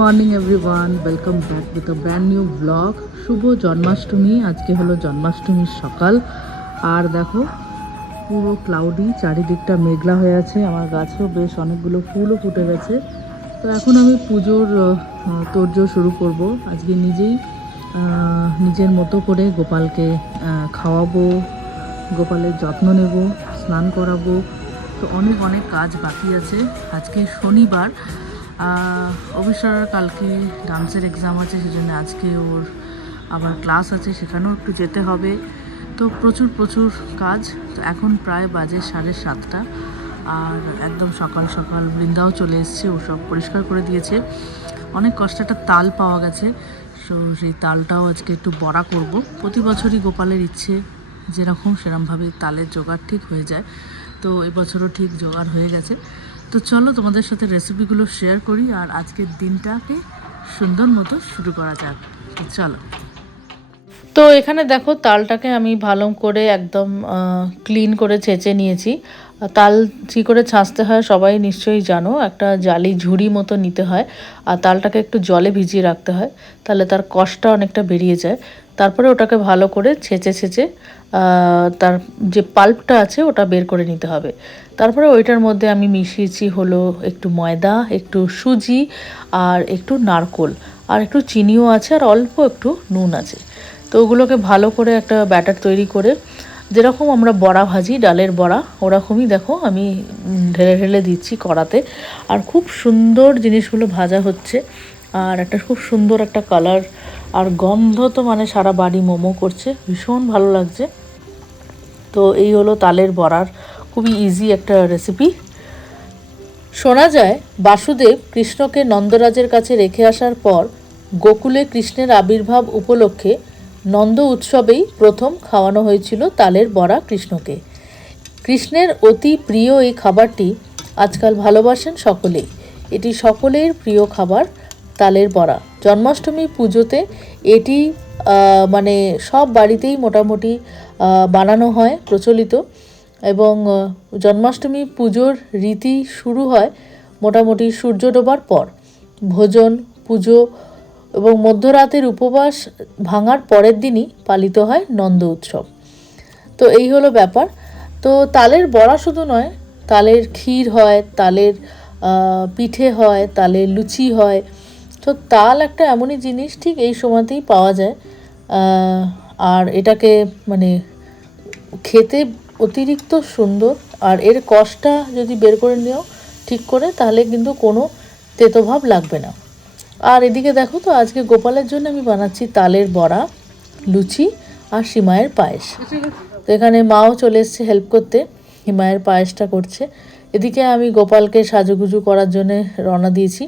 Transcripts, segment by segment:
Morning, everyone. Welcome back with a brand new blog শুভ জন্মাষ্টমী। আজকে হলো জন্মাষ্টমীর সকাল। আর দেখো, পুরো ক্লাউডি চারিদিকটা মেঘলা হয়ে আছে। আমার গাছেও বেশ অনেকগুলো ফুলও ফুটে গেছে। তো এখন আমি পুজোর তোর্য শুরু করব। আজকে নিজেই নিজের মতো করে গোপালকে খাওয়াবো, গোপালের যত্ন নেব, স্নান করাবো। তো অনেক অনেক কাজ বাকি আছে। আজকে শনিবার। আহ, অভিসার কালকে ডান্সের এক্সাম আছে সেজন্য আজকে ওর আবার ক্লাস আছে সেখানেও একটু যেতে হবে। তো প্রচুর প্রচুর কাজ। তো এখন প্রায় বাজে সাড়ে সাতটা। আর একদম সকাল সকাল বৃন্দাও চলে এসছে ও সব পরিষ্কার করে দিয়েছে। অনেক কষ্ট একটা তাল পাওয়া গেছে। তো সেই তালটাও আজকে একটু বড়া করব। প্রতি বছরই গোপালের ইচ্ছে যেরকম সেরকমভাবে তালের জোগাড় ঠিক হয়ে যায়। তো এবছরও ঠিক জোগাড় হয়ে গেছে। তো চলো তোমাদের সাথে রেসিপিগুলো শেয়ার করি আর আজকের দিনটাকে সুন্দর মতো শুরু করা যাক। চলো। তো এখানে দেখো তালটাকে আমি ভালো করে একদম ক্লিন করে ছেঁচে নিয়েছি। তাল কী করে ছাঁচতে হয় সবাই নিশ্চয়ই জানো, একটা জালি ঝুড়ি মতো নিতে হয় আর তালটাকে একটু জলে ভিজিয়ে রাখতে হয়, তাহলে তার কষটা অনেকটা বেরিয়ে যায়। তারপরে ওটাকে ভালো করে ছেঁচে ছেঁচে তার যে পাল্পটা আছে ওটা বের করে নিতে হবে। তারপরে ওইটার মধ্যে আমি মিশিয়েছি হলো একটু ময়দা, একটু সুজি আর একটু নারকোল আর একটু চিনিও আছে আর অল্প একটু নুন আছে। তো ওগুলোকে ভালো করে একটা ব্যাটার তৈরি করে যেরকম আমরা বড়া ভাজি, ডালের বড়া, ওরকমই দেখো আমি ঢেলে ঢেলে দিচ্ছি কড়াতে। আর খুব সুন্দর জিনিসগুলো ভাজা হচ্ছে। আর একটা খুব সুন্দর একটা কালার। আর গন্ধ তো মানে সারা বাড়ি মোমো করছে। ভীষণ ভালো লাগছে। তো এই হলো তালের বড়ার খুবই ইজি একটা রেসিপি শোনা যায়, বাসুদেব কৃষ্ণকে নন্দরাজের কাছে রেখে আসার পর গোকুলে কৃষ্ণের আবির্ভাব উপলক্ষে নন্দ উৎসবেই প্রথম খাওয়ানো হয়েছিল তালের বড়া কৃষ্ণকে। কৃষ্ণের অতি প্রিয় এই খাবারটি আজকাল ভালোবাসেন সকলেই। এটি সকলের প্রিয় খাবার, তালের বড়া। জন্মাষ্টমী পুজোতে এটি মানে সব বাড়িতেই মোটামুটি বানানো হয়, প্রচলিত। এবং জন্মাষ্টমী পুজোর রীতি শুরু হয় মোটামুটি সূর্য ডোবার পর। ভোজন, পুজো এবং মধ্যরাতের উপবাস ভাঙার পরের দিনই পালিত হয় নন্দ উৎসব। তো এই হলো ব্যাপার। তো তালের বড়া শুধু নয়, তালের ক্ষীর হয়, তালের পিঠে হয়, তালের লুচি হয়। তো তাল একটা এমনই জিনিস, ঠিক এই সময়তেই পাওয়া যায়। আর এটাকে মানে খেতে অতিরিক্ত সুন্দর। আর এর কষটা যদি বের করে নিও ঠিক করে, তাহলে কিন্তু কোনো তেতোভাব লাগবে না। আর এদিকে দেখো তো, আজকে গোপালের জন্য আমি বানাচ্ছি তালের বড়া, লুচি আর সিমায়ের পায়েস। তো এখানে মাও চলে এসছে হেল্প করতে, হিমায়ের পায়েসটা করছে। এদিকে আমি গোপালকে সাজুগুজু করার জন্য রওনা দিয়েছি।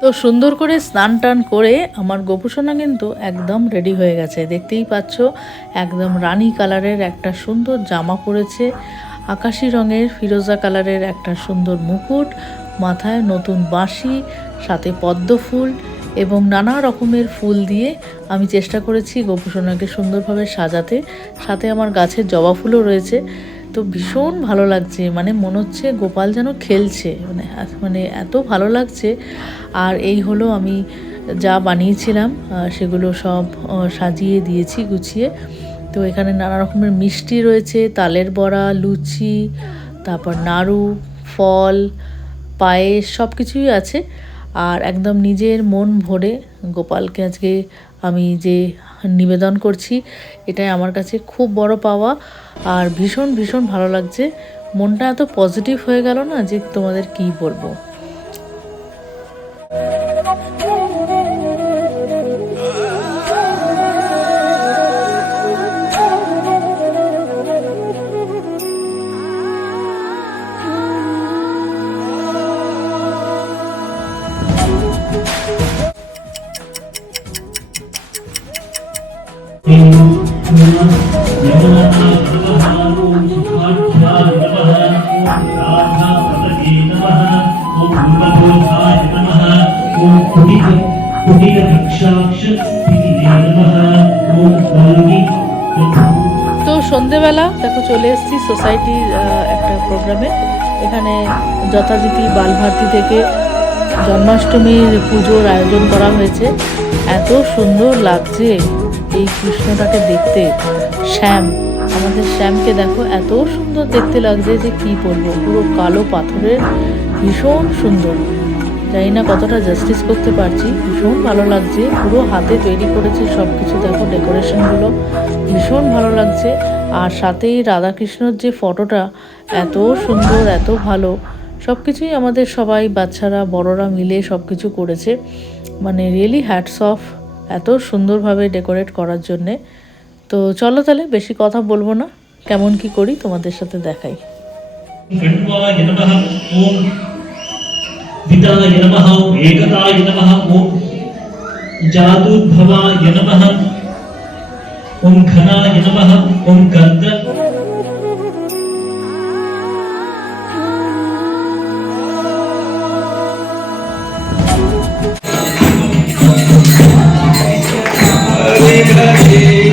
তো সুন্দর করে স্নান টান করে আমার গোপুসোনা কিন্তু একদম রেডি হয়ে গেছে। দেখতেই পাচ্ছ, একদম রানী কালারের একটা সুন্দর জামা পরেছে, আকাশি রঙের ফিরোজা কালারের একটা সুন্দর মুকুট, মাথায় নতুন বাঁশি, সাথে পদ্ম ফুল এবং নানা রকমের ফুল দিয়ে আমি চেষ্টা করেছি গোপুসোনাকে সুন্দরভাবে সাজাতে। সাথে আমার গাছের জবা ফুলও রয়েছে। তো ভীষণ ভালো লাগছে মানে মনে হচ্ছে গোপাল যেন খেলছে মানে মানে এত ভালো লাগছে। আর এই হলো আমি যা বানিয়েছিলাম সেগুলো সব সাজিয়ে দিয়েছি গুছিয়ে। তো এখানে নানা রকমের মিষ্টি রয়েছে, তালের বড়া, লুচি, তারপর নাড়ু, ফল, পায়েস সব কিছুই আছে। আর একদম নিজের মন ভরে গোপালকে আজকে আমি যে নিবেদন করছি। এটাই আমার কাছে খুব বড় পাওয়া। আর ভীষণ ভীষণ ভালো লাগছে। মনটা এত পজিটিভ হয়ে গেল না যে তোমাদের কি বলব? তো সন্ধেবেলা দেখো চলে এসেছি সোসাইটির একটা প্রোগ্রামে এখানে যথারীতি বালভারতী থেকে জন্মাষ্টমীর পুজোর আয়োজন করা হয়েছে। এত সুন্দর লাগছে এই কৃষ্ণটাকে দেখতে। শ্যাম, আমাদের শ্যামকে দেখো, এত সুন্দর দেখতে লাগছে যে কি বলব, পুরো কালো পাথরের, ভীষণ সুন্দর। জানি না কতটা জাস্টিস করতে পারছি, ভীষণ ভালো লাগছে, পুরো হাতে তৈরি করেছে সব কিছু দেখো ডেকোরেশনগুলো ভীষণ ভালো লাগছে। আর সাথেই রাধাকৃষ্ণর যে ফটোটা এত সুন্দর, এত ভালো। সব কিছুই আমাদের সবাই বাচ্চারা বড়রা মিলে সব কিছু করেছে মানে রিয়েলি হ্যাটস অফ এত সুন্দরভাবে ডেকোরেট করার জন্যে তো চলো তাহলে বেশি কথা বলবো না কেমন কি করি তোমাদের সাথে দেখাই खण्डवाय नमः ॐ विदाय नमः वेगदाय नमः ॐ जादुद्भवाय नमः ॐ घनाय नमः ॐ गन्ध take a hit.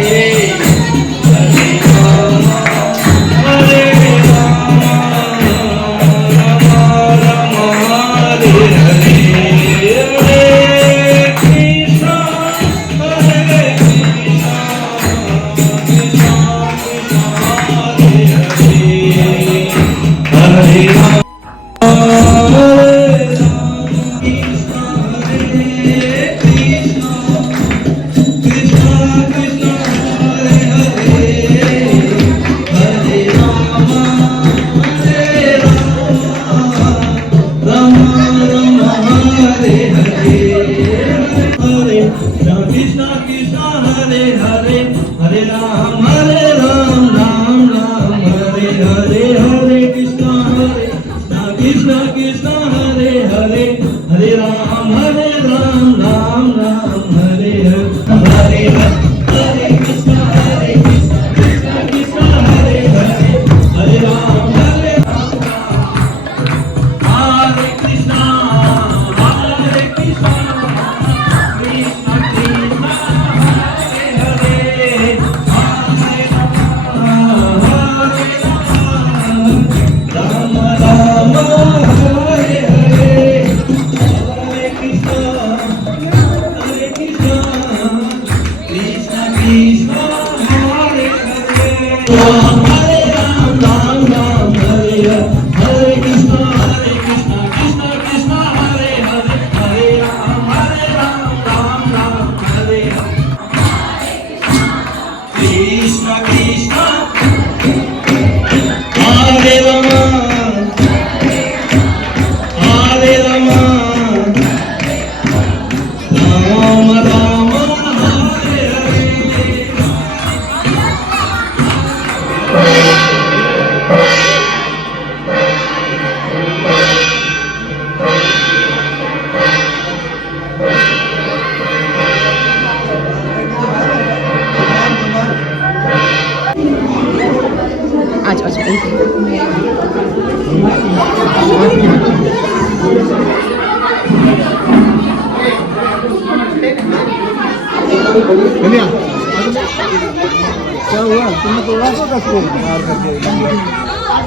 क्या हुआ? तुमने तोड़ा तो कसको मार करके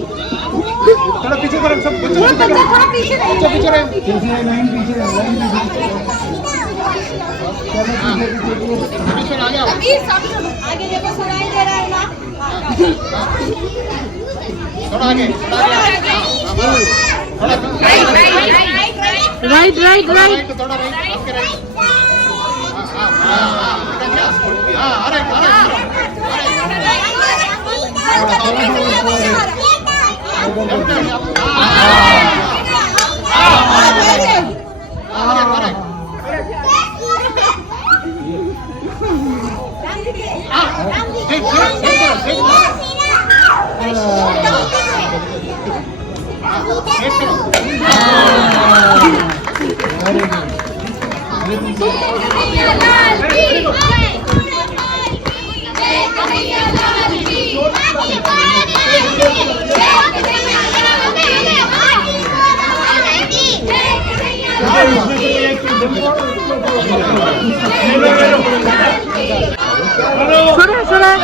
थोड़ा पीछे करो सब पीछे थोड़ा पीछे पीछे पीछे लाइन पीछे लाइन पीछे पीछे पीछे पीछे आ जाओ आगे देखो सुनाई दे रहा है ना। थोड़ा आगे थोड़ा आगे। Right right right Oh. Sudah, sudah.